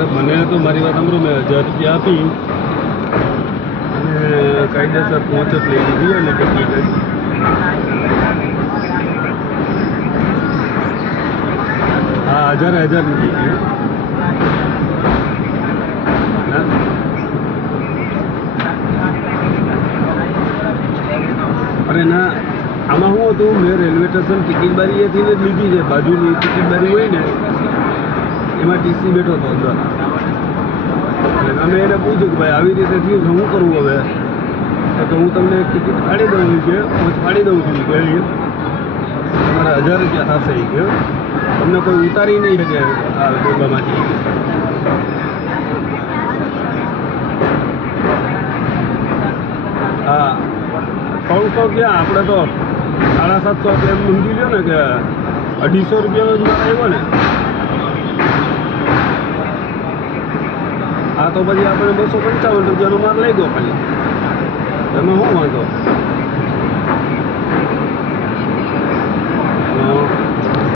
અરે મને તો મારી વાત સાંભળો, મેં 1000 રૂપિયા આપી અને કાયદેસર પહોંચ જ લઈ લીધી અને ટિકિટ જ. હા, 1000 નથી ગયું. અરે ના, આમાં શું હતું, મેં રેલવે સ્ટેશન ટિકિટ બારીએથી જ લીધી છે. બાજુની ટિકિટ બારી હોય ને એમાં ટીસી બેઠો હતો અંદર. એટલે અમે એને પૂછ્યું કે ભાઈ આવી રીતે થયું છે, શું કરવું હવે? તો હું તમને ટિકિટ ફાડી દઉં કે પહોંચ ફાડી દઉં છું કે તમારા 1000 રૂપિયા થશે એ કે તમને કોઈ ઉતારી નહીં શકે આ ડબ્બામાંથી. હા, 300 ક્યાં, આપણે તો 750 એટલે એમ સમજી લ્યો ને કે 250 રૂપિયાનો જ માલ આવ્યો ને. હા, તો પછી આપણે 255 રૂપિયાનો માલ લઈ દો ખાલી. એમાં શું વાંધો?